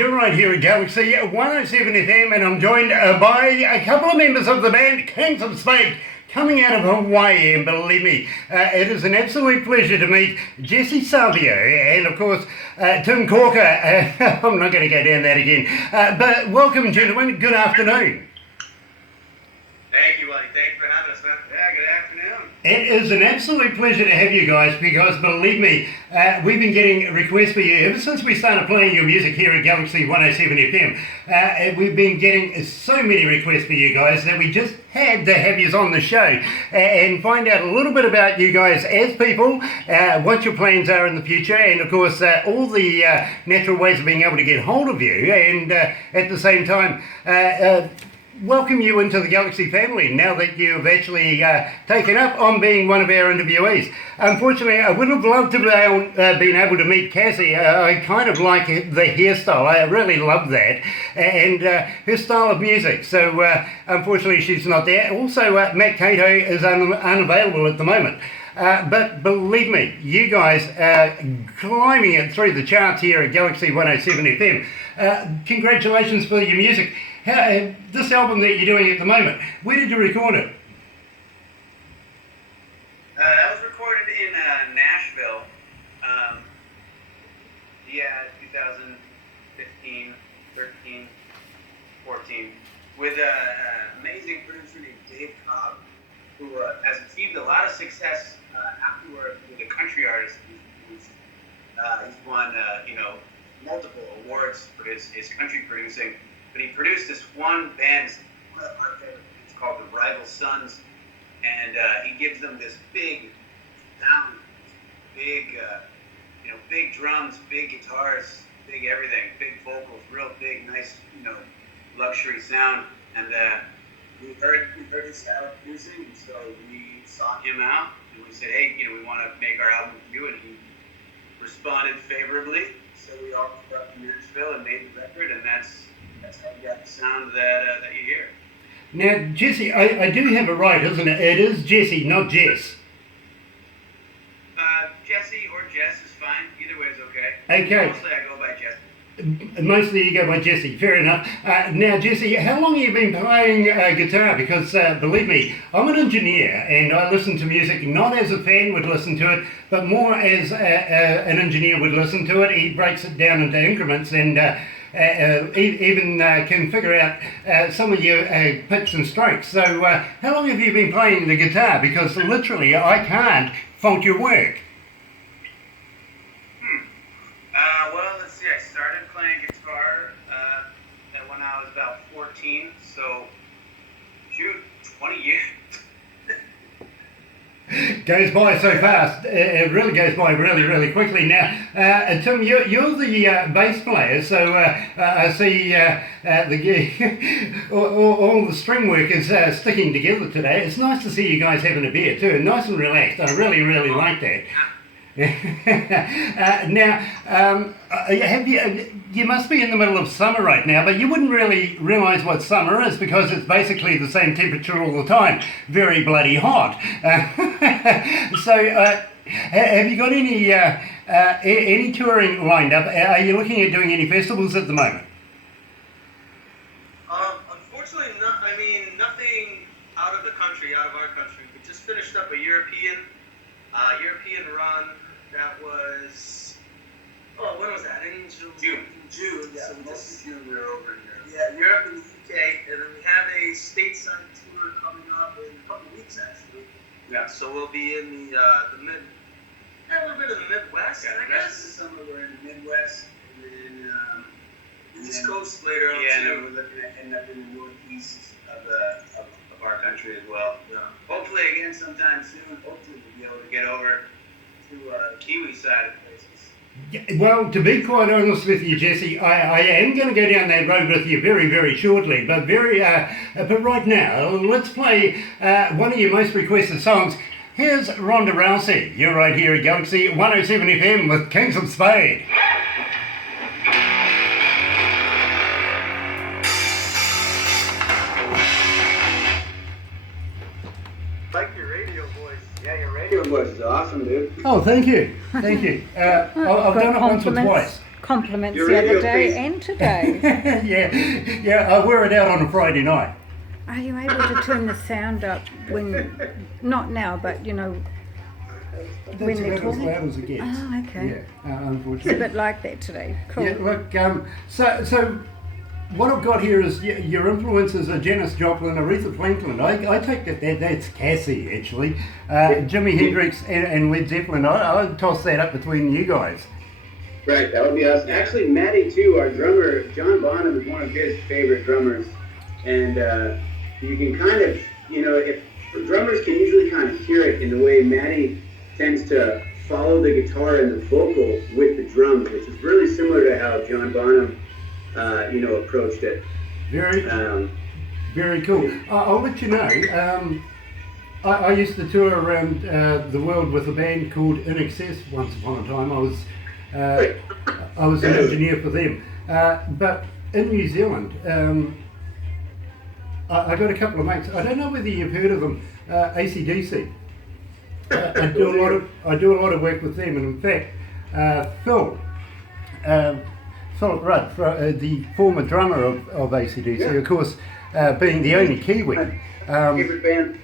You're right here at Galaxy 107 FM, and I'm joined by a couple of members of the band Kings of Spade, coming out of Hawaii. And believe me, it is an absolute pleasure to meet Jesse Savio and, of course, Tim Corker. I'm not going to go down that again. But welcome, gentlemen. Good afternoon. Thank you, buddy. Thanks for having us, man. Yeah, good afternoon. It is an absolute pleasure to have you guys because, believe me, we've been getting requests for you ever since we started playing your music here at Galaxy 107 FM. We've been getting so many requests for you guys that we just had to have you on the show and find out a little bit about you guys as people, what your plans are in the future, and, of course, all the natural ways of being able to get hold of you, and at the same time, welcome you into the Galaxy family now that you've actually taken up on being one of our interviewees. Unfortunately, I would have loved to have been able to meet Cassie. I kind of like the hairstyle. I really love that. And her style of music. So, unfortunately, she's not there. Also, Matt Cato is unavailable at the moment. But believe me, you guys are climbing it through the charts here at Galaxy 107 FM. Congratulations for your music. This album that you're doing at the moment, where did you record it? That was recorded in Nashville. 2015, 13, 14, with an amazing producer named Dave Cobb, who has achieved a lot of success afterward with a country artist. He's won, multiple awards for his country producing. But he produced this one band, one of our favorite bands, called the Rival Sons, and he gives them this big sound, big drums, big guitars, big everything, big vocals, real big, nice, luxury sound. And we heard his style of producing, and so we sought him out, and we said, hey, we want to make our album with you, and he responded favorably. So we all went up to Nashville and made the record, and that's how you got the sound that you hear. Now, Jesse, I do have it right, isn't it? It is Jesse, not Jess. Jesse or Jess is fine. Either way is okay. Okay. Mostly I go by Jesse. Mostly you go by Jesse, fair enough. Now, Jesse, how long have you been playing guitar? Because, believe me, I'm an engineer and I listen to music not as a fan would listen to it, but more as an engineer would listen to it. He breaks it down into increments and even can figure out some of your picks and strokes. So how long have you been playing the guitar? Because literally I can't fault your work. Well, let's see. I started playing guitar when I was about 14, so 20 years. Goes by so fast. It really goes by really, really quickly. Now, Tim, you're the bass player, so I see all the string work is sticking together today. It's nice to see you guys having a beer too, nice and relaxed. I really, really like that. Now, you must be in the middle of summer right now, but you wouldn't really realise what summer is because it's basically the same temperature all the time, very bloody hot. So, have you got any touring lined up? Are you looking at doing any festivals at the moment? Unfortunately, nothing out of our country. We just finished up a European run. That was, when was that? In June. Yeah, so most of June we were over in Europe. Yeah, Europe and the UK, and then we have a stateside tour coming up in a couple of weeks, actually. Yeah, so we'll be in the mid, a little bit of the Midwest, I guess. This is summer we're in the Midwest, and then East Coast later on, yeah, too. and we're looking at end up in the northeast of our country as well. Yeah. Hopefully, again, sometime soon, hopefully we'll be able to get over to the Kiwi side of places. Yeah, well, to be quite honest with you, Jesse, I am going to go down that road with you very, very shortly. But but right now, let's play one of your most requested songs. Here's Ronda Rousey. You're right here at Galaxy 107 FM with Kings of Spade. Like your radio voice. Yeah, your radio voice is awesome, dude. Oh, thank you. Thank you. I've done it once or twice. compliments Your the other radio day face. and today. yeah, I wear it out on a Friday night. Are you able to turn the sound up when, not now, but you know, That's when they're about as talking? loud as it gets. Oh, okay. Yeah, It's a unfortunately. bit like that today. Cool. Yeah, look, so what I've got here is your influences are Janis Joplin, Aretha Franklin. I take it that's Cassie, actually. Jimi Hendrix and Led Zeppelin. I'd toss that up between you guys. Right, that would be us. Actually, Matty, too, our drummer, John Bonham is one of his favorite drummers. And you can kind of, if drummers can usually kind of hear it in the way Matty tends to follow the guitar and the vocal with the drums, which is really similar to how John Bonham, approached it. Very cool. I'll let you know. I used to tour around the world with a band called In Excess once upon a time. I was an engineer for them. But in New Zealand, I got a couple of mates. I don't know whether you've heard of them. AC/DC. I do a lot of work with them, and in fact, Philip Rudd, the former drummer of AC/DC, of course, being the only Kiwi. Favorite band?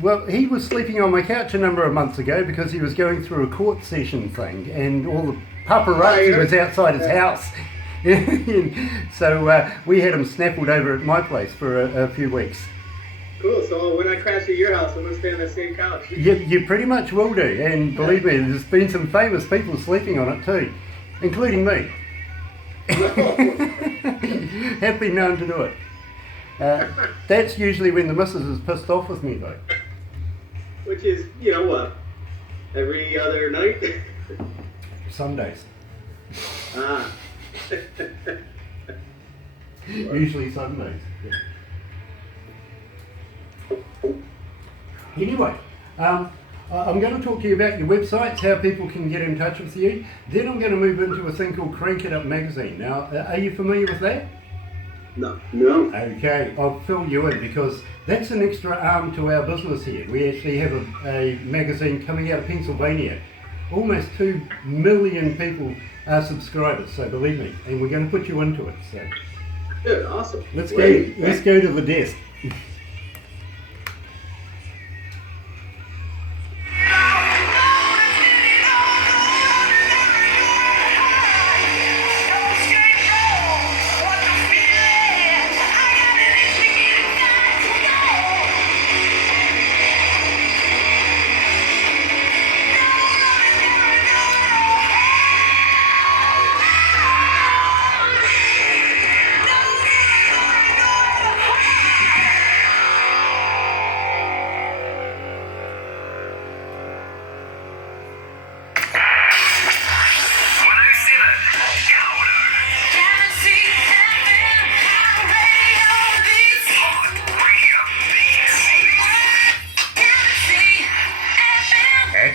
Well, he was sleeping on my couch a number of months ago because he was going through a court session thing, and all the paparazzi was outside his house. So we had him snaffled over at my place for a few weeks. Cool. So when I crash at your house, I'm gonna stay on the same couch. You pretty much will do, and believe me, there's been some famous people sleeping on it too, including me. Have been known to do it. That's usually when the missus is pissed off with me, though. Which is, every other night. Some days. Ah. Usually Sundays. Yeah. Anyway, I'm going to talk to you about your websites, how people can get in touch with you. Then I'm going to move into a thing called Crank It Up Magazine. Now, are you familiar with that? No. Okay, I'll fill you in because that's an extra arm to our business here. We actually have a magazine coming out of Pennsylvania. Almost 2 million people are subscribers, so believe me, and we're going to put you into it. So Good, awesome. let's Great. go to the desk.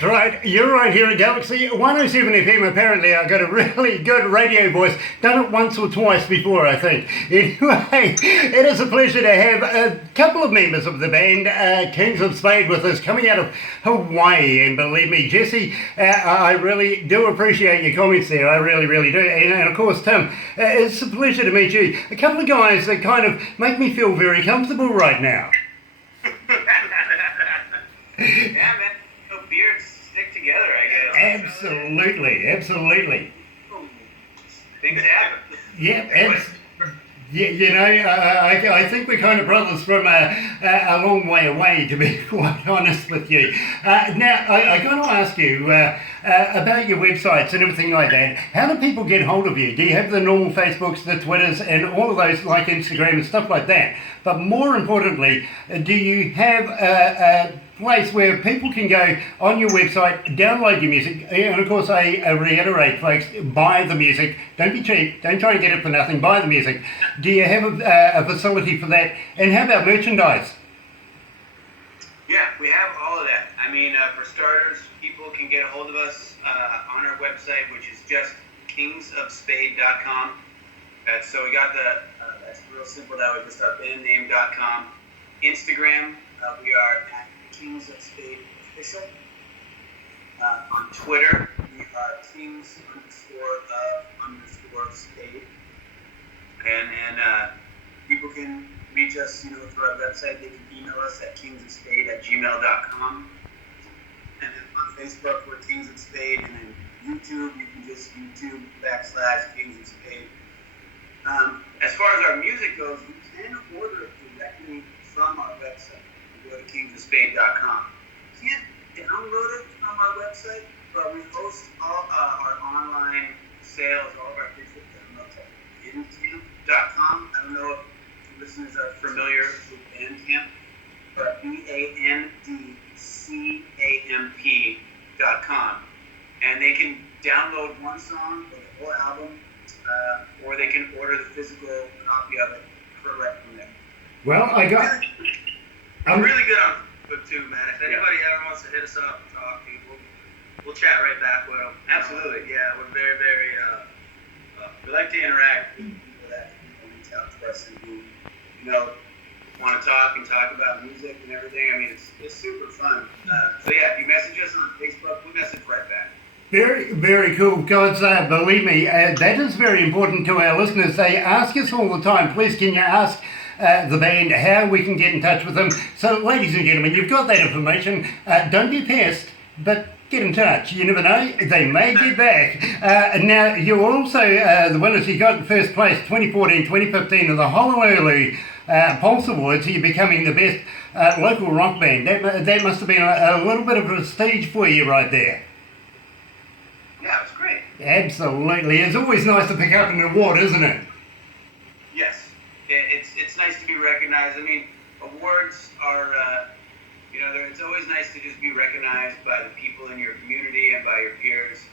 That's right, you're right here at Galaxy 107 FM. Apparently I got a really good radio voice. Done it once or twice before, I think. Anyway, it is a pleasure to have a couple of members of the band, Kings of Spade, with us, coming out of Hawaii. And believe me, Jesse, I really do appreciate your comments there. I really, really do. And of course, Tim, it's a pleasure to meet you. A couple of guys that kind of make me feel very comfortable right now. Yeah, man. No beards stick together, I guess. Absolutely. Things happen. Yeah, I think we're kind of brothers from a long way away, to be quite honest with you. Now, I got to ask you about your websites and everything like that. How do people get hold of you? Do you have the normal Facebooks, the Twitters, and all of those like Instagram and stuff like that? But more importantly, do you have a place where people can go on your website, download your music, and of course I reiterate, folks, buy the music. Don't be cheap. Don't try and get it for nothing. Buy the music. Do you have a facility for that? And how about merchandise? Yeah, we have all of that. I mean, for starters, people can get a hold of us on our website, which is just kingsofspade.com. So we got that's real simple that way, just our band name.com. Instagram, we are at Kings of Spade Official. On Twitter, we Kings_of_Spade. And people can reach us, through our website. They can email us at kingsofspade@gmail.com. And then on Facebook, we're Kings of Spade. And then YouTube, you can just YouTube.com/Kings of Spade. As far as our music goes, you can order it directly from our website. You go to kingsofspade.com. You can't download it from our website, but we host all our online sales, all of our digital downloads at bandcamp.com. I don't know if listeners are familiar with Bandcamp, but bandcamp.com. And they can download one song or the whole album, or they can order the physical copy of it right from there. Well, I'm really good on Facebook too, man. If anybody ever wants to hit us up and talk, we'll chat right back with them. Absolutely. Yeah, we're very, very. We like to interact with people that reach out to us and who, want to talk about music and everything. I mean, it's super fun. So yeah, if you message us on Facebook, we message right back. very, very cool, because believe me, that is very important to our listeners. They ask us all the time, please can you ask the band how we can get in touch with them. So ladies and gentlemen, you've got that information. Don't be pissed, but get in touch. You never know, they may get back. Now, you're also the winners. You got in first place 2014-2015 of the Honolulu Pulse Awards. You're becoming the best local rock band. That must have been a little bit of a prestige for you right there. Yeah, it was great. Absolutely. It's always nice to pick up an award, isn't it? Yes. It's nice to be recognized. I mean, awards are, it's always nice to just be recognized by the people in your community and by your peers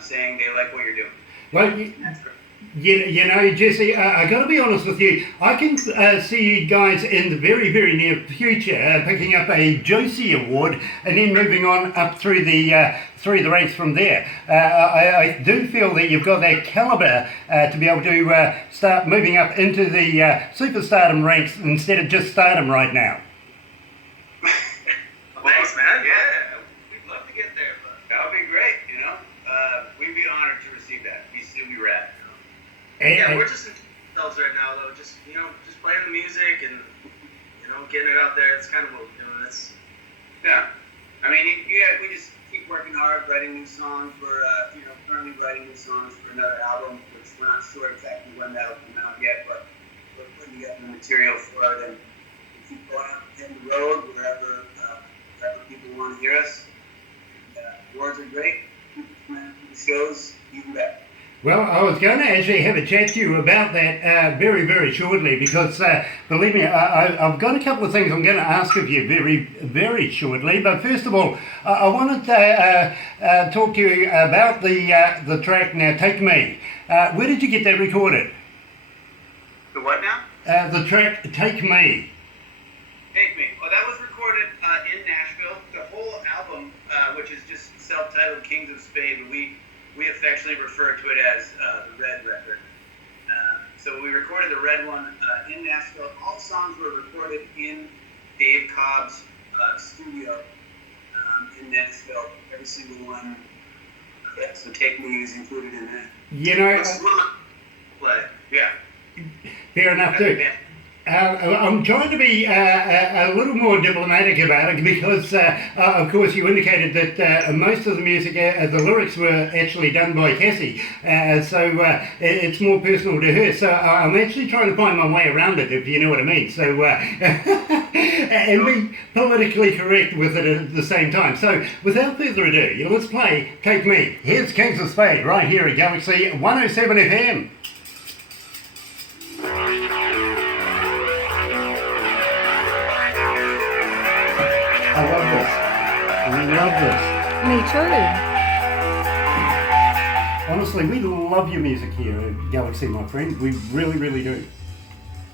saying they like what you're doing. Well, That's great. Jesse, I got to be honest with you. I can see you guys in the very, very near future picking up a Josie Award and then moving on up through the ranks from there. I do feel that you've got that caliber to be able to start moving up into the superstardom ranks instead of just stardom right now. Thanks, man. Yeah, we'd love to get there, but That would be great, We'd be honored to receive that. It'd be rad. yeah, we're just in ourselves right now, though. Just playing the music and getting it out there. It's kind of what we're doing. Yeah. I mean, we just keep working hard, writing new songs. We're, currently writing new songs for another album, which we're not sure exactly when that'll come out yet, but we're putting together the material for it, and we keep going out in the road wherever people want to hear us. And, awards are great. People come out to the shows, even better. Well, I was going to actually have a chat to you about that very, very shortly, because believe me, I've got a couple of things I'm going to ask of you very, very shortly. But first of all, I wanted to talk to you about the track now, Take Me. Where did you get that recorded? The what now? The track, Take Me. Take Me. Well, that was recorded in Nashville. The whole album, which is just self-titled Kings of Spade, we affectionately refer to it as the Red Record. So we recorded the Red one in Nashville. All the songs were recorded in Dave Cobb's studio in Nashville. Every single one. Yeah, so Take Me is included in that. play. Yeah. Fair enough too. I'm trying to be a little more diplomatic about it, because, of course, you indicated that most of the music, the lyrics were actually done by Cassie, so it's more personal to her. So I'm actually trying to find my way around it, if you know what I mean. So and be politically correct with it at the same time. So without further ado, let's play Take Me. Here's Kings of Spade right here at Galaxy 107 FM. I love this. Me too. Honestly, we love your music here at Galaxy, my friend. We really, really do.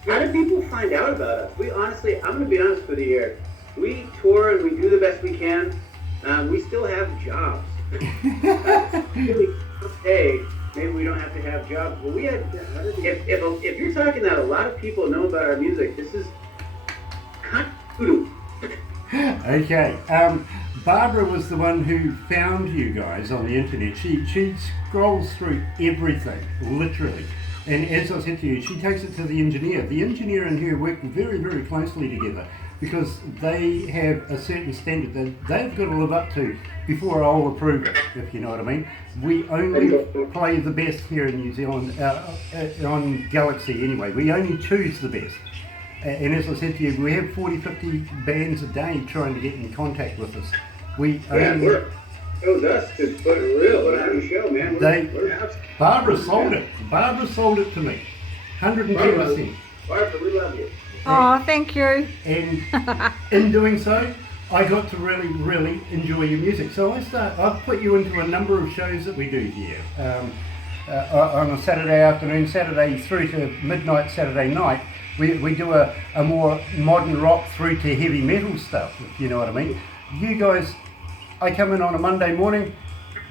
How do people find out about us? We honestly, I'm going to be honest with you here. We tour and we do the best we can. We still have jobs. Really, hey, maybe we don't have to have jobs, but we had. If you're talking that a lot of people know about our music, this is kind of voodoo. Okay. Barbara was the one who found you guys on the internet. She scrolls through everything, literally. And as I said to you, she takes it to the engineer. The engineer and her work very, very closely together because they have a certain standard that they've got to live up to before I'll approve it, if you know what I mean. We only play the best here in New Zealand, on Galaxy anyway. We only choose the best. And as I said to you, we have 40, 50 bands a day trying to get in contact with us. We only... Shows us to put it real, put on the show, man. Barbara sold it. Barbara sold it to me. 110%. Barbara, we love you. Oh, thank you. And in doing so, I got to really, really enjoy your music. So I've put you into a number of shows that we do here. On a Saturday afternoon, Saturday through to midnight, Saturday night, we do a more modern rock through to heavy metal stuff, if you know what I mean. You guys, I come in on a Monday morning,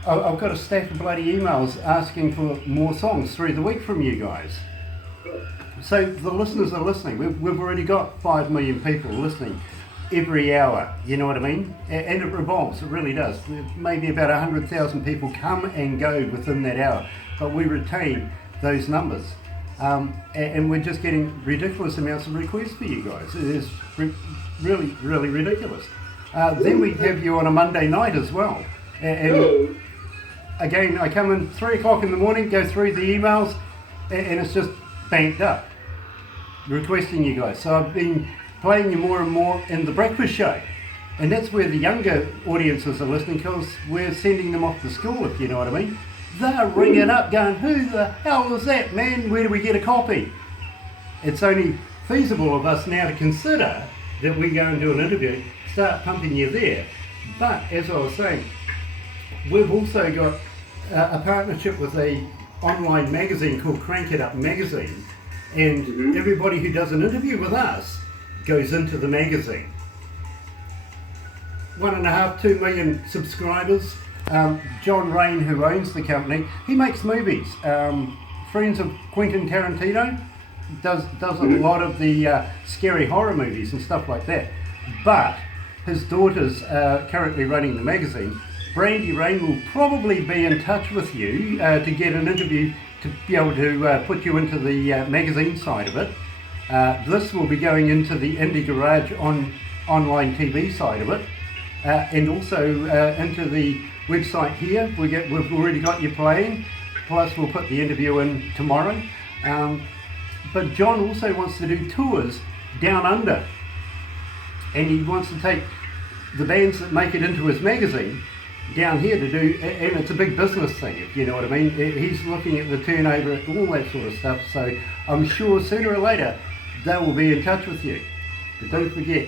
I've got a stack of bloody emails asking for more songs through the week from you guys. So the listeners are listening. We've already got 5 million people listening every hour, you know what I mean? And it revolves, it really does. Maybe about 100,000 people come and go within that hour, but we retain those numbers. And we're just getting ridiculous amounts of requests for you guys. It is really, really ridiculous. Then we have you on a Monday night as well. And again, I come in 3 o'clock in the morning, go through the emails, and it's just banked up, requesting you guys. So I've been playing you more and more in the breakfast show. And that's where the younger audiences are listening, because we're sending them off to school, if you know what I mean. They're ringing up going, who the hell is that, man? Where do we get a copy? It's only feasible of us now to consider that we go and do an interview, start pumping you there. But as I was saying, we've also got a partnership with a online magazine called Crank It Up Magazine, and everybody who does an interview with us goes into the magazine. 1.5, 2 million subscribers. John Rain, who owns the company, he makes movies. Friends of Quentin Tarantino, does a lot of the scary horror movies and stuff like that. But his daughter's currently running the magazine. Brandy Rain will probably be in touch with you to get an interview to be able to put you into the magazine side of it. This will be going into the Indie Garage online TV side of it, and also into the website here. We've already got you playing, plus we'll put the interview in tomorrow. But John also wants to do tours down under, and he wants to take the bands that make it into his magazine down here to do, and it's a big business thing, if you know what I mean. He's looking at the turnover, all that sort of stuff, so I'm sure sooner or later they will be in touch with you. But don't forget,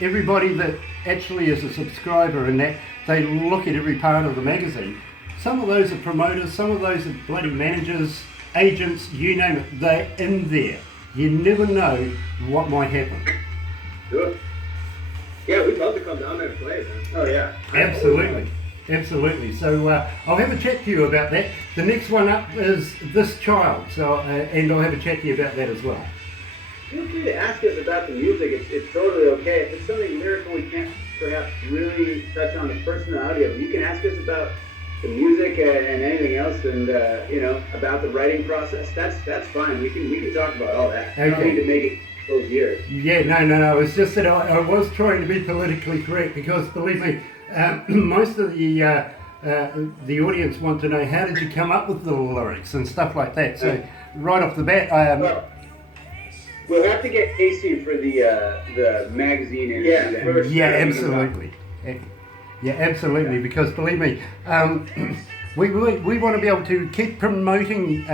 everybody that actually is a subscriber and that, they look at every part of the magazine. Some of those are promoters, some of those are bloody managers, agents, you name it, they're in there. You never know what might happen. Good. Yeah, we'd love to come down there and play, man. Oh, yeah. Absolutely. So I'll have a chat to you about that. The next one up is This Child, so and I'll have a chat to you about that as well. Feel free to ask us about the music. It's totally okay. If it's something lyrical we can't perhaps really touch on the personality of it, you can ask us about the music and anything else, and about the writing process. That's fine. We can talk about all that. Okay. You don't need to make it those years. Yeah, no. It's just that I was trying to be politically correct, because believe me, most of the audience want to know, how did you come up with the lyrics and stuff like that. So right off the bat, we'll have to get Casey for the magazine interview. Yeah, absolutely. Yeah, absolutely. Because believe me, we want to be able to keep promoting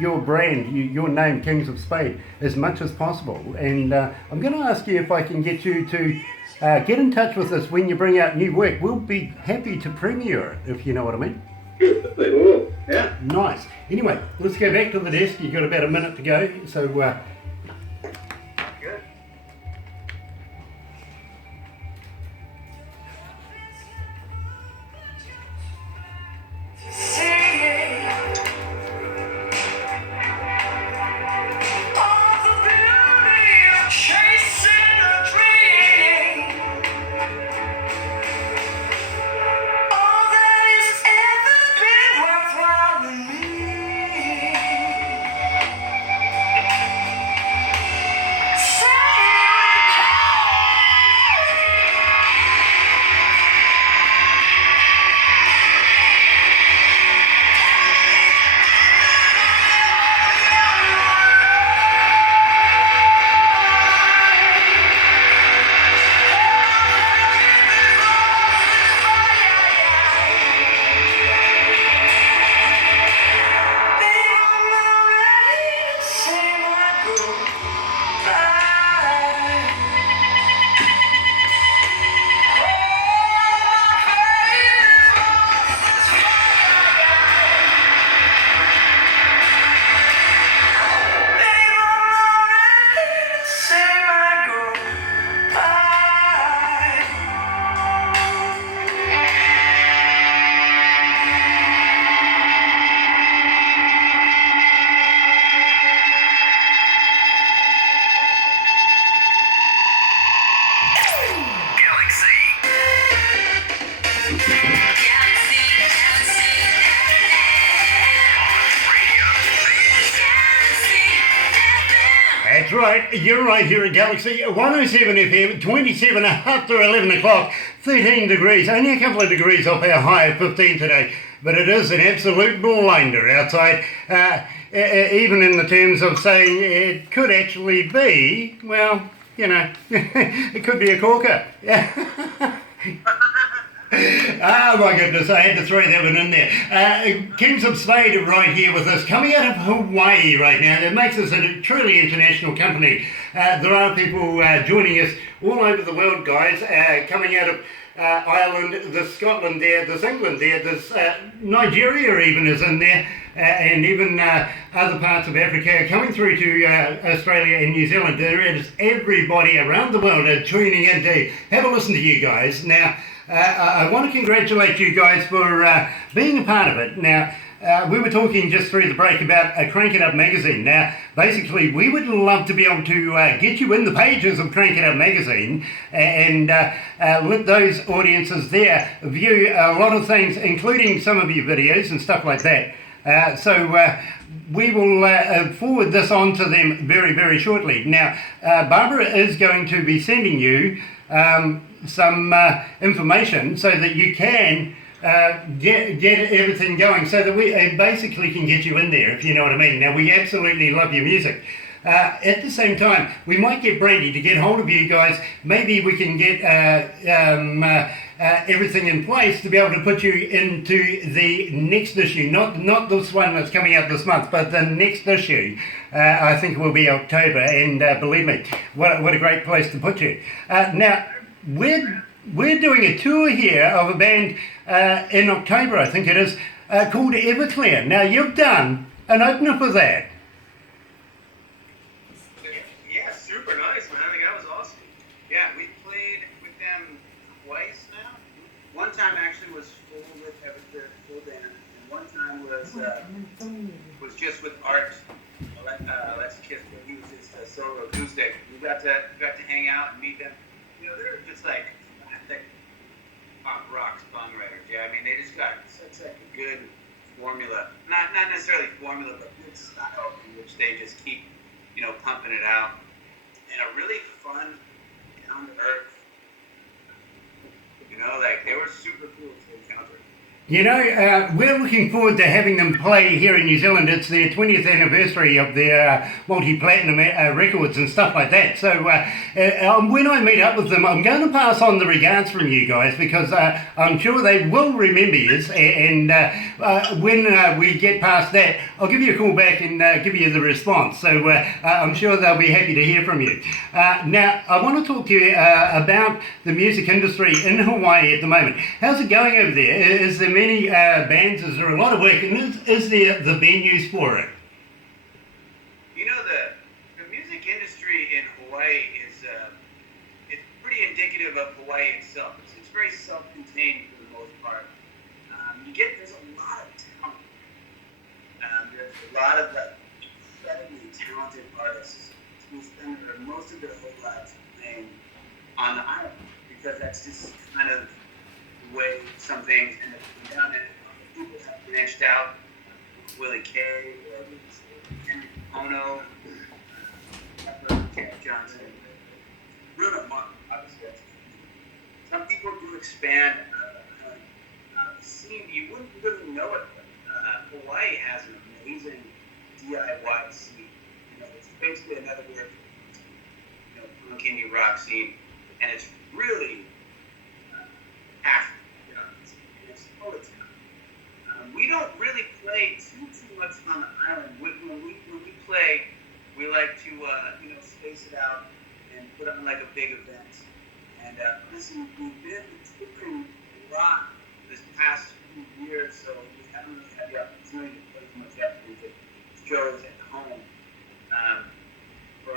your brand, your name, Kings of Spade, as much as possible. And I'm going to ask you if I can get you to get in touch with us when you bring out new work. We'll be happy to premiere it, if you know what I mean. Cool. Yeah. Nice. Anyway, let's go back to the desk. You've got about a minute to go. So. Good. That's right, you're right here at Galaxy 107 FM, 27 after 11 o'clock, 13 degrees, only a couple of degrees off our high of 15 today, but it is an absolute blinder outside, even in the terms of saying it could actually be, well, you know, it could be a corker. Oh my goodness, I had to throw that one in there. Kings of Spade are right here with us, coming out of Hawaii right now. It makes us a truly international company. There are people joining us all over the world, guys, coming out of Ireland, there's Scotland there, there's England there, there's Nigeria even is in there, and even other parts of Africa coming through to Australia and New Zealand. There is everybody around the world tuning in to have a listen to you guys. Now, I want to congratulate you guys for being a part of it. Now, we were talking just through the break about Crank It Up magazine. Now, basically, we would love to be able to get you in the pages of Crank It Up magazine and let those audiences there view a lot of things, including some of your videos and stuff like that. So we will forward this on to them very, very shortly. Now, Barbara is going to be sending you some information so that you can get everything going, so that we basically can get you in there, if you know what I mean. Now, we absolutely love your music. At the same time, we might get Brandy to get hold of you guys. Maybe we can get everything in place to be able to put you into the next issue. Not this one that's coming out this month, but the next issue. I think will be October, and believe me, what a great place to put you. Now, we're doing a tour here of a band in October, I think it is, called Everclear. Now, you've done an opener for that. Yeah, super nice, man. I think that was awesome. Yeah, we played with them twice now. One time actually was full with Everclear, full band, and one time was just with Art. Let's Kiss. He was just a solo acoustic. We got to hang out and meet them. You know, they're just like pop rock songwriters. Yeah, I mean, they just got such like a good formula. Not necessarily formula, but good style in which they just keep, you know, pumping it out. And a really fun, down to earth. You know, like they were super cool to encounter. You know, we're looking forward to having them play here in New Zealand. It's their 20th anniversary of their multi-platinum records and stuff like that. So when I meet up with them, I'm going to pass on the regards from you guys, because I'm sure they will remember you. And when we get past that, I'll give you a call back and give you the response. So I'm sure they'll be happy to hear from you. Now, I want to talk to you about the music industry in Hawaii at the moment. How's it going over there? Is there many bands? Is there a lot of work? And is there the venues for it? You know, the music industry in Hawaii is it's pretty indicative of Hawaii itself. It's very self-contained for the most part. There's a lot of talent. There's a lot of like incredibly talented artists who spend most of their whole lives playing on the island, because that's just kind of the way some things end up going down. And people have branched out. Willie K, or Henry Pono, Jeff Johnson, Bruno Mars, obviously. Some people do expand the scene. You wouldn't really know it, but Hawaii has an amazing DIY scene. You know, it's basically another word for, punk indie rock scene, and it's really passionate. You know, it's full of talent. We don't really play too much on the island. When we play, we like to space it out and put on like a big event. And listen, we've been touring a lot this past few years, so we haven't really had the opportunity to play too much after shows at home. But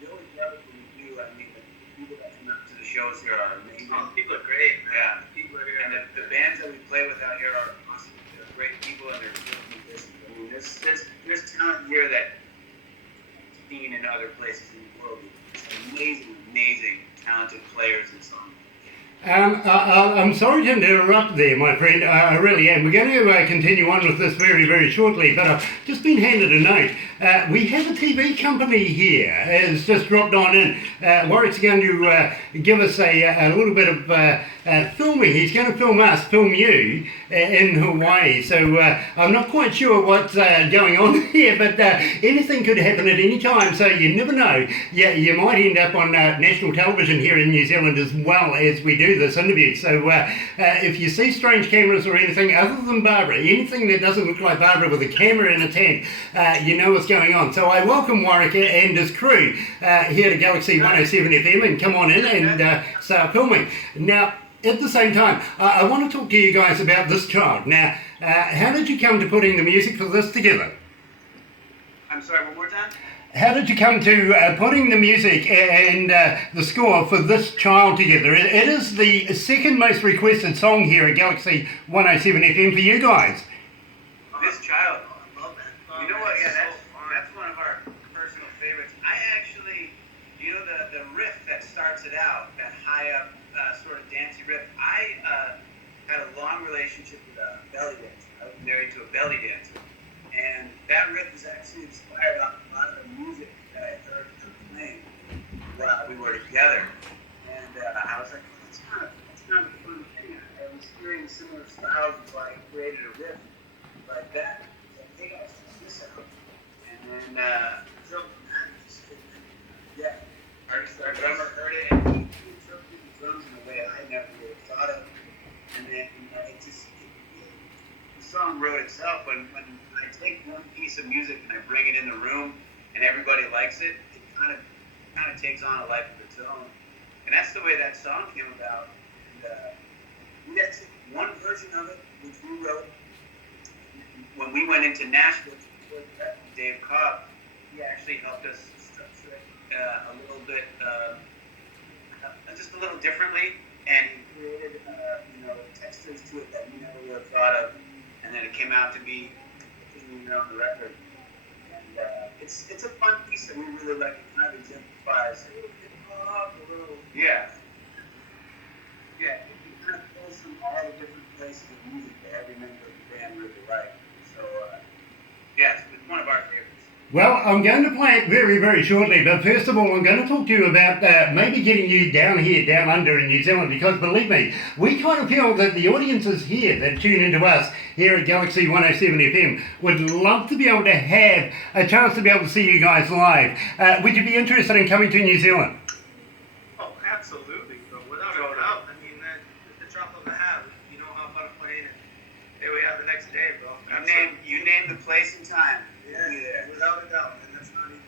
we always love it when we do. I mean, the people that come out to the shows here are amazing. Oh, people are great, man. Yeah. People are here. And the bands that we play with out here are awesome. They're great people, and they're good musicians. I mean, there's talent here that I've seen in other places in the world. It's amazing, talented players and songwriters. I'm sorry to interrupt there, my friend. I really am. We're going to continue on with this very, very shortly, but I've just been handed a note. We have a TV company here. It's just dropped on in. Warwick's going to give us a little bit of filming. He's going to film you in Hawaii. So I'm not quite sure what's going on here, but anything could happen at any time. So you never know. Yeah, you might end up on national television here in New Zealand as well as we do this interview. So if you see strange cameras or anything other than Barbara, anything that doesn't look like Barbara with a camera in its hand, you know what's going on. So I welcome Warwick and his crew here to Galaxy 107 FM, and come on in and start filming. Now, at the same time, I want to talk to you guys about this child. Now, how did you come to putting the music for this together? I'm sorry, one more time? How did you come to putting the music and the score for this child together? It is the second most requested song here at Galaxy 107 FM for you guys. This child. I love that. You know what? Yeah, that's one of our personal favorites. I actually, you know, the riff that starts it out, that high up sort of dancey riff. I had a long relationship with a belly dancer. I was married to a belly dancer, and that riff is actually inspired off a lot of the music that I heard her playing while we were together. And I was like, that's kind of a fun thing. I was hearing similar styles, and so I created a riff like that. So I think I was this out, and then so yeah, our drummer heard it, and he interpreted the drums in a way I never really thought of, and then the song wrote itself. When I take one piece of music and I bring it in the room and everybody likes it, it kind of takes on a life of its own, and that's the way that song came about. And we had one version of it which we wrote when we went into Nashville to record that with Dave Cobb. He actually helped us structure it a little bit, just a little differently, and he created, textures to it that we never would have thought of, and then it came out to be the thing we hear on the record. And it's a fun piece that we really like. It kind of exemplifies a little hip hop, a little yeah. It kind of pulls from all the different places of music that every member of the band really likes. So it's one of our favorites. Well, I'm going to play it very, very shortly, but first of all, I'm going to talk to you about maybe getting you down here, down under in New Zealand, because believe me, we kind of feel that the audiences here that tune into us here at Galaxy 107 FM would love to be able to have a chance to be able to see you guys live. Would you be interested in coming to New Zealand? Oh, absolutely, but without a doubt. I mean, the drop of a hat, you know how fun a plane, and there we are the next day, bro. You name the place and time. Yeah, without a doubt, and that's not even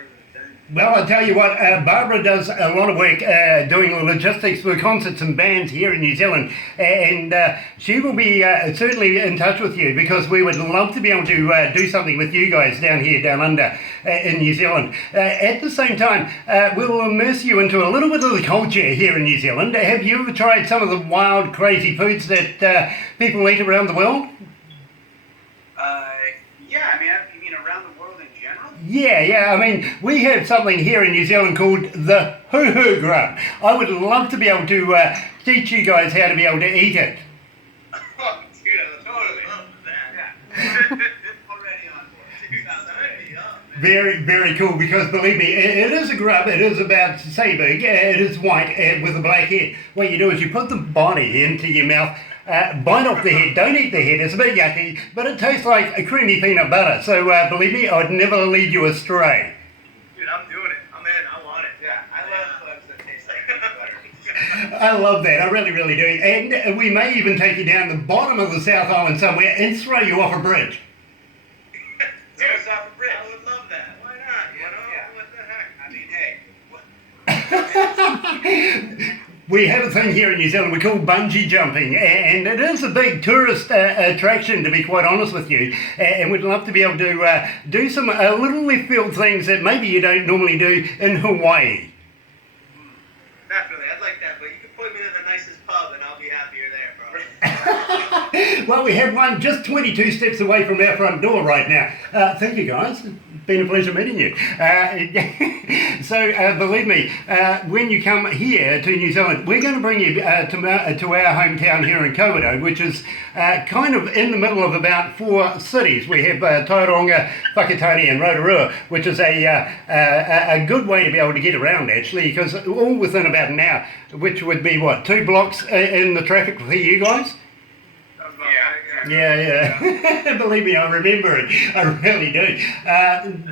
a thing. Well, I'll tell you what, Barbara does a lot of work doing the logistics for concerts and bands here in New Zealand, and she will be certainly in touch with you, because we would love to be able to do something with you guys down here, down under in New Zealand. At the same time, we'll immerse you into a little bit of the culture here in New Zealand. Have you ever tried some of the wild, crazy foods that people eat around the world? Yeah, I mean, you mean around the world in general? Yeah. I mean, we have something here in New Zealand called the hoo-hoo grub. I would love to be able to teach you guys how to be able to eat it. Oh, dude, I totally love that. Yeah. Already on board. Very, very cool, because believe me, it is a grub. It is about, say, big. It is white with a black head. What you do is you put the body into your mouth, bite off the head. Don't eat the head. It's a bit yucky, but it tastes like a creamy peanut butter. So believe me, I'd never lead you astray. Dude, I'm doing it. I'm in. I want it. Yeah, I love bugs that taste like peanut butter. I love that. I really, really do. And we may even take you down the bottom of the South Island somewhere and throw you off a bridge. Dude, it's off a bridge. I would love that. Why not? You know? Yeah. What the heck? I mean, hey. We have a thing here in New Zealand we call bungee jumping, and it is a big tourist attraction, to be quite honest with you, and we'd love to be able to do some little left field things that maybe you don't normally do in Hawaii. Definitely, I'd like that, but you can put me in the nicest pub and I'll be happier there, bro. Well, we have one just 22 steps away from our front door right now. Thank you, guys. It's been a pleasure meeting you. So, believe me, when you come here to New Zealand, we're going to bring you to our hometown here in Kawerau, which is kind of in the middle of about 4 cities. We have Tauranga, Whakatane and Rotorua, which is a good way to be able to get around, actually, because all within about an hour, which would be, what, 2 blocks in the traffic for you guys? Yeah. Believe me, I remember it. I really do.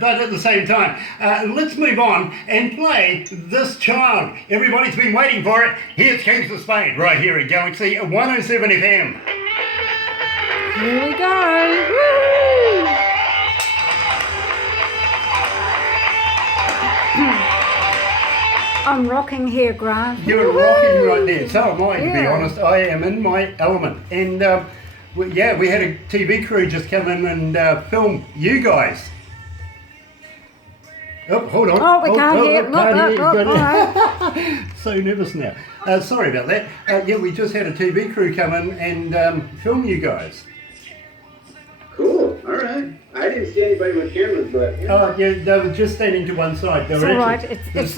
But at the same time, let's move on and play This Child. Everybody's been waiting for it. Here's Kings of Spade right here at Galaxy 107 FM. Here we go. Woo! I'm rocking here, Grant. You're rocking right there. So am I, to be honest. I am in my element. And we had a TV crew just come in and film you guys. Oh, hold on. Oh, we can't hear. So nervous now. Sorry about that. We just had a TV crew come in and film you guys. Cool. All right. I didn't see anybody with cameras, but they were just standing to one side. It's all right. It's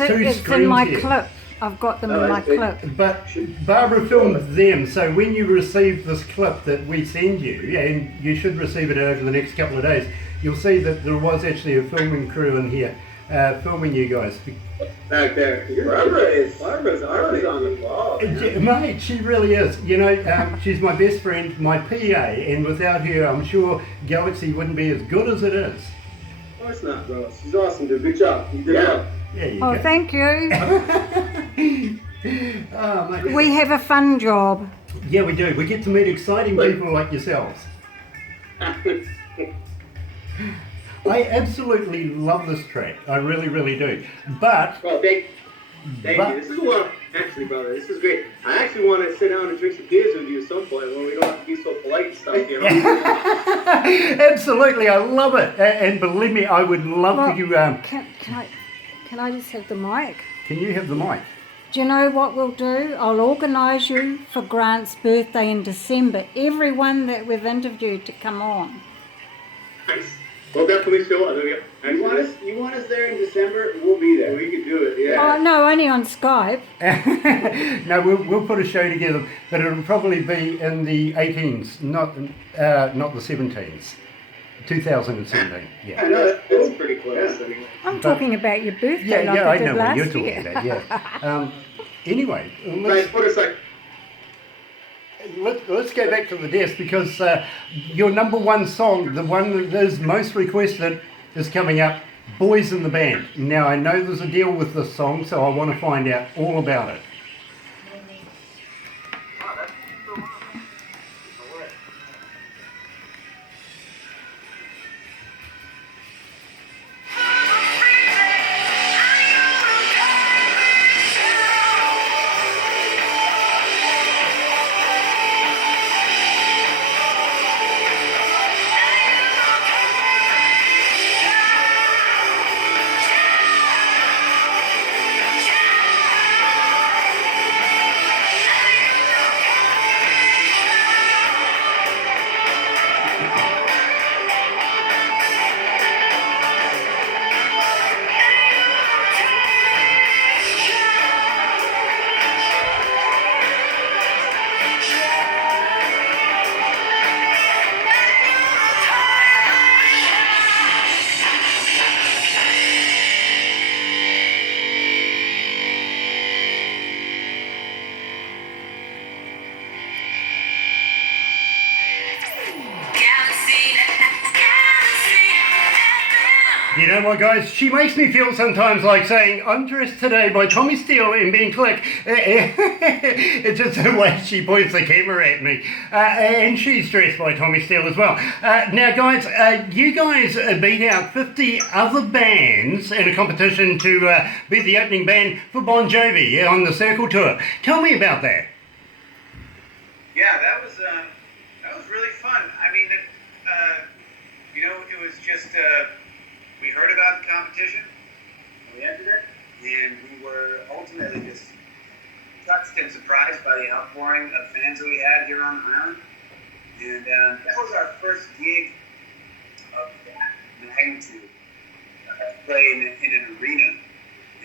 in my clip. I've got them in my clip. But Barbara filmed them, so when you receive this clip that we send you, and you should receive it over the next couple of days, you'll see that there was actually a filming crew in here filming you guys. Back there. Barbara's on the ball. Mate, she really is. You know, she's my best friend, my PA, and without her, I'm sure Galaxy wouldn't be as good as it is. Of course not, bro. She's awesome, dude. Good job. You did well. Oh, thank you. Mate. We have a fun job. Yeah, we do. We get to meet exciting people like yourselves. I absolutely love this track. I really, really do. But... Well, thank you. This is actually, brother, this is great. I actually want to sit down and drink some beers with you at some point when we don't have to be so polite and stuff, you know? Absolutely, I love it. And believe me, I would love to... Can I just have the mic? Can you have the mic? Do you know what we'll do? I'll organise you for Grant's birthday in December. Everyone that we've interviewed to come on. Nice. Well, definitely show up. You want us there in December? We'll be there. We could do it, yeah. Oh, no, only on Skype. No, we'll put a show together, but it'll probably be in the 18s, not the 17s. 2017, yeah. I know, that's pretty close. Yeah. I'm talking about your birthday I know what you're talking about, yeah. Anyway, let's go back to the desk because your number one song, the one that is most requested, is coming up, Boys in the Band. Now, I know there's a deal with this song, so I want to find out all about it. You know what, guys? She makes me feel sometimes like saying, I'm dressed today by Tommy Steele and being Click. It's just the way she points the camera at me. And she's dressed by Tommy Steele as well. Now, guys, you guys beat out 50 other bands in a competition to be the opening band for Bon Jovi on the Circle Tour. Tell me about that. Yeah, that was really fun. I mean, it was just... we heard about the competition, we entered it, and we were ultimately just touched and surprised by the outpouring of fans that we had here on the island. And that was our first gig of that magnitude, play in an arena.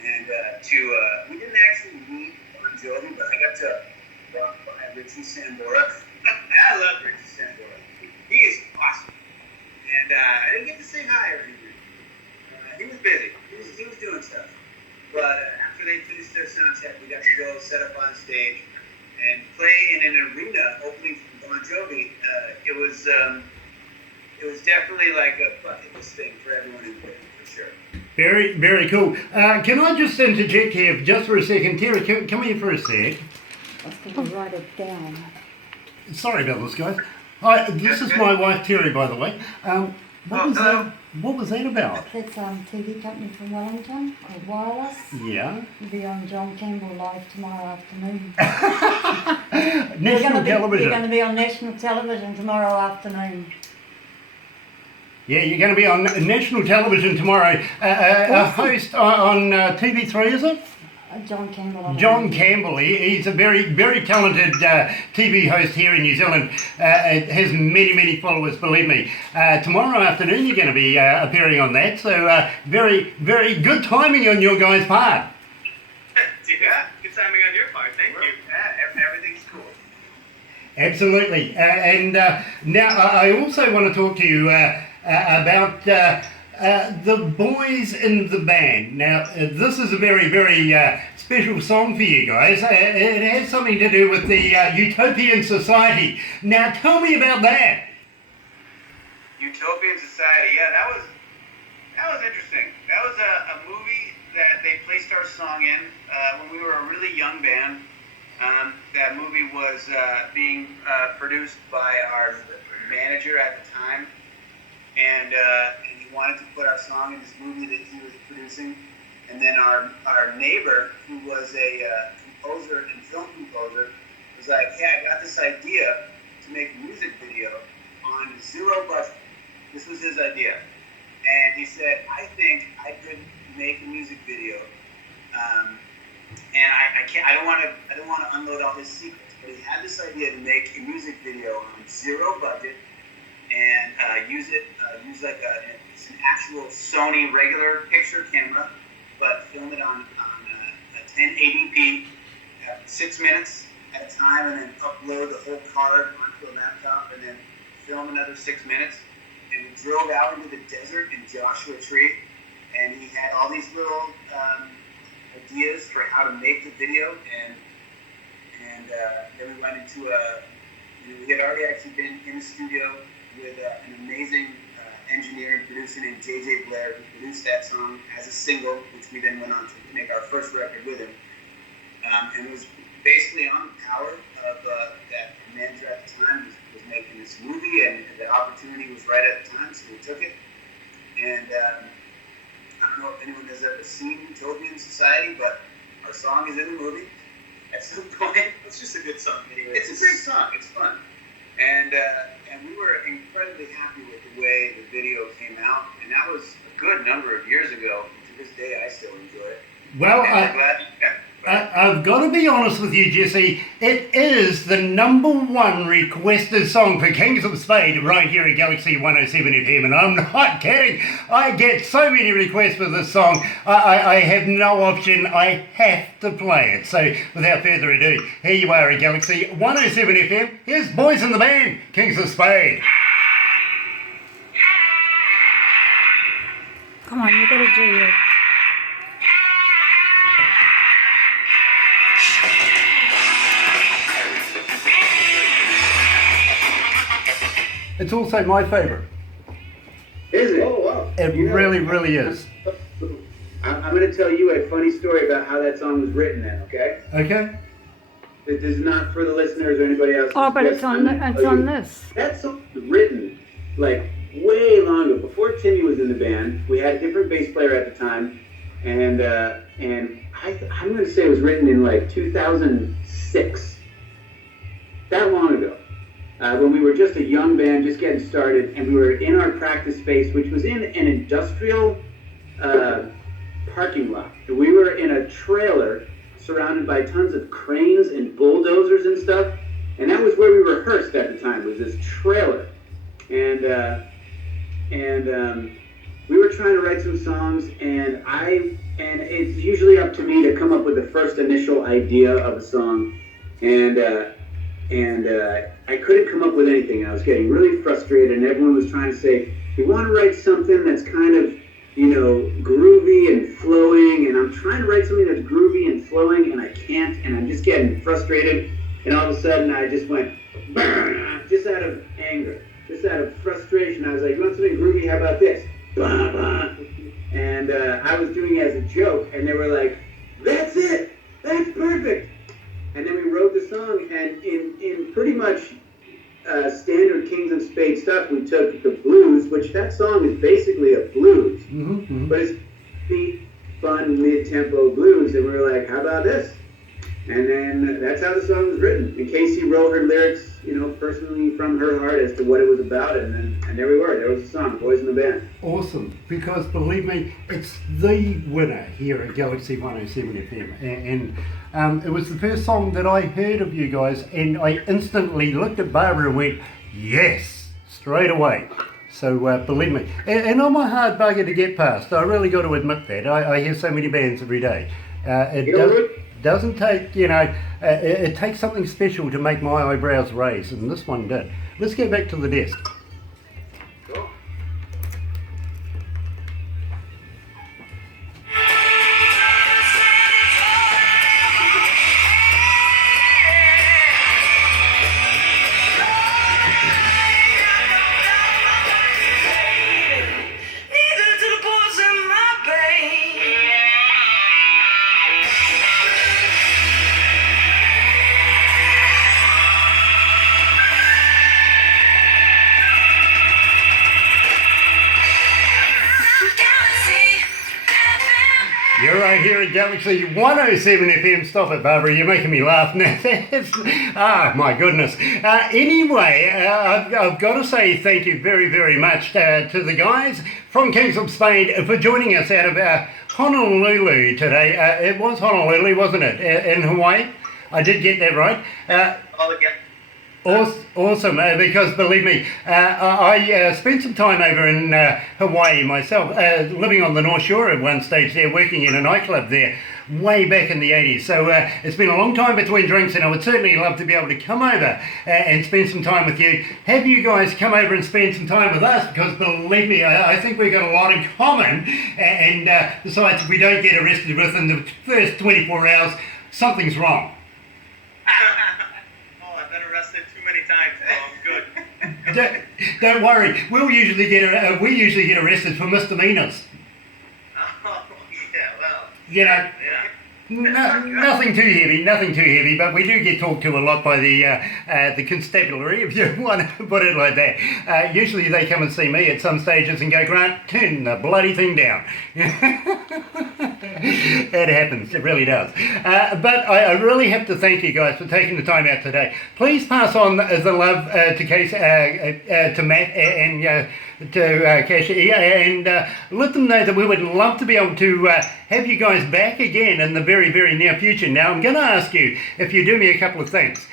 And we didn't actually meet Bon Jovi, but I got to walk by Richie Sambora. I love Richie Sambora. He is awesome. And I didn't get to say hi every week. He was busy. He was doing stuff. But after they finished their sound check, we got to go set up on stage and play in an arena opening for Bon Jovi. It was definitely like a bucket list thing for everyone in the band, for sure. Very, very cool. Can I just interject here just for a second? Terry, come here for a sec. I was going to write it down. Sorry about this, guys. Hi, this is my wife, Terry, by the way. What was that about? That's a TV company from Wellington called Wireless. Yeah. You'll be on John Campbell Live tomorrow afternoon. National television. You're going to be on national television tomorrow afternoon. Yeah, you're going to be on national television tomorrow. A host on TV3, is it? John Campbell. John Campbell. He's a very, very talented TV host here in New Zealand. Has many, many followers, believe me. Tomorrow afternoon you're going to be appearing on that. So very, very good timing on your guys' part. Yeah, good timing on your part. Thank you. Yeah, everything's cool. Absolutely. And now I also want to talk to you about the boys in the band. Now, this is a very, very special song for you guys. It has something to do with the Utopian Society. Now, tell me about that. Utopian Society, yeah, that was interesting. That was a movie that they placed our song in when we were a really young band. That movie was being produced by our manager at the time, and he wanted to put our song in this movie that he was producing. And then our neighbor, who was a composer and film composer, was like, "Hey, I got this idea to make a music video on zero budget." This was his idea, and he said, "I think I could make a music video." And I don't want to unload all his secrets, but he had this idea to make a music video on zero budget and use like it's an actual Sony regular picture camera, but film it on a 1080p, 6 minutes at a time, and then upload the whole card onto a laptop, and then film another 6 minutes. And we drove out into the desert in Joshua Tree, and he had all these little ideas for how to make the video, and then we went into we had already actually been in the studio with an amazing engineer and producer named J.J. Blair, who produced that song as a single, which we then went on to make our first record with him. And it was basically on the power of that manager at the time was making this movie, and the opportunity was right at the time, so we took it. And I don't know if anyone has ever seen Utopian Society, but our song is in the movie at some point. It's just a good song. Anyway. It's a great song. It's fun. And we were incredibly happy with the way the video came out. And that was a good number of years ago. To this day, I still enjoy it. Well, I've got to be honest with you, Jesse. It is the #1 requested song for Kings of Spade right here at Galaxy 107 FM, and I'm not kidding. I get so many requests for this song. I have no option. I have to play it. So, without further ado, here you are at Galaxy 107 FM. Here's Boys in the Band, Kings of Spade. Come on, you got to do it. It's also my favourite. Is it? Oh, wow. It really, really is. I'm going to tell you a funny story about how that song was written then, okay? Okay. This is not for the listeners or anybody else. Oh, but it's on this. That song was written like way longer. Before Timmy was in the band, we had a different bass player at the time, and I'm going to say it was written in like 2006. That long ago. When we were just a young band, just getting started, and we were in our practice space, which was in an industrial parking lot. We were in a trailer surrounded by tons of cranes and bulldozers and stuff, and that was where we rehearsed at the time. Was this trailer, and we were trying to write some songs, and it's usually up to me to come up with the first initial idea of a song, and I couldn't come up with anything. I was getting really frustrated, and everyone was trying to say, "You want to write something that's kind of, groovy and flowing," and I'm trying to write something that's groovy and flowing, and I can't, and I'm just getting frustrated, and all of a sudden I just went, just out of anger, just out of frustration. I was like, "You want something groovy? How about this?" And I was doing it as a joke, and they were like, "That's it! That's perfect!" And then we wrote the song, and in pretty much standard Kings of Spade stuff, we took the blues, which that song is basically a blues, but it's beat, fun, mid-tempo blues, and we were like, "How about this?" And then that's how the song was written. And Casey wrote her lyrics, personally from her heart as to what it was about, and there we were. There was a song, Boys in the Band. Awesome, because believe me, it's the winner here at Galaxy 107 FM, and it was the first song that I heard of you guys, and I instantly looked at Barbara and went, yes, straight away. So believe me, and I'm a hard bugger to get past. I really got to admit that. I hear so many bands every day. Doesn't take, it takes something special to make my eyebrows raise, and this one did. Let's get back to the desk. Cool. You're right here at Galaxy 107 FM. Stop it, Barbara. You're making me laugh now. My goodness. Anyway, I've got to say thank you very, very much to the guys from Kings of Spade for joining us out of Honolulu today. It was Honolulu, wasn't it? In Hawaii. I did get that right. Awesome, because believe me, I spent some time over in Hawaii myself, living on the North Shore at one stage there, working in a nightclub there, way back in the 80s. So it's been a long time between drinks, and I would certainly love to be able to come over and spend some time with you. Have you guys come over and spend some time with us, because believe me, I think we've got a lot in common, and besides, if we don't get arrested within the first 24 hours, something's wrong. Don't worry. We usually get arrested for misdemeanors. Oh, yeah, well. Yeah. Nothing too heavy, but we do get talked to a lot by the constabulary, if you want to put it like that. Usually they come and see me at some stages and go, "Grant, turn the bloody thing down." It happens, it really does. But I really have to thank you guys for taking the time out today. Please pass on the love to Matt and to Cashy, and let them know that we would love to be able to have you guys back again in the very, very near future. Now, I'm going to ask you if you do me a couple of things.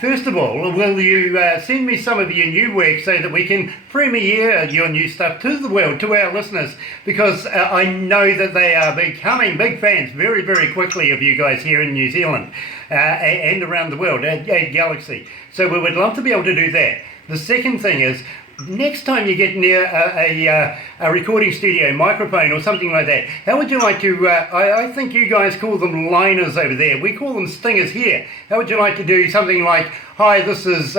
First of all, will you send me some of your new work so that we can premiere your new stuff to the world, to our listeners, because I know that they are becoming big fans very, very quickly of you guys here in New Zealand and around the world at Galaxy. So we would love to be able to do that. The second thing is, next time you get near a recording studio microphone or something like that, how would you like to, I think you guys call them liners over there, we call them stingers here. How would you like to do something like, "Hi, this is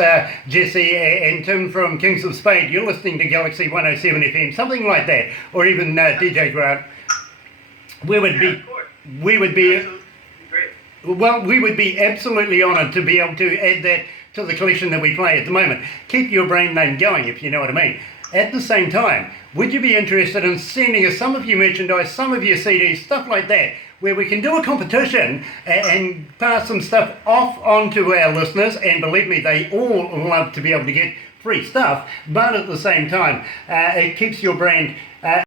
Jesse and Tim from Kings of Spade, you're listening to Galaxy 107 FM," something like that, or even DJ Grant. We would be absolutely honoured to be able to add that to the collection that we play at the moment. Keep your brand name going, if you know what I mean. At the same time, would you be interested in sending us some of your merchandise, some of your CDs, stuff like that, where we can do a competition and pass some stuff off onto our listeners? And believe me, they all love to be able to get free stuff, but at the same time, it keeps your brand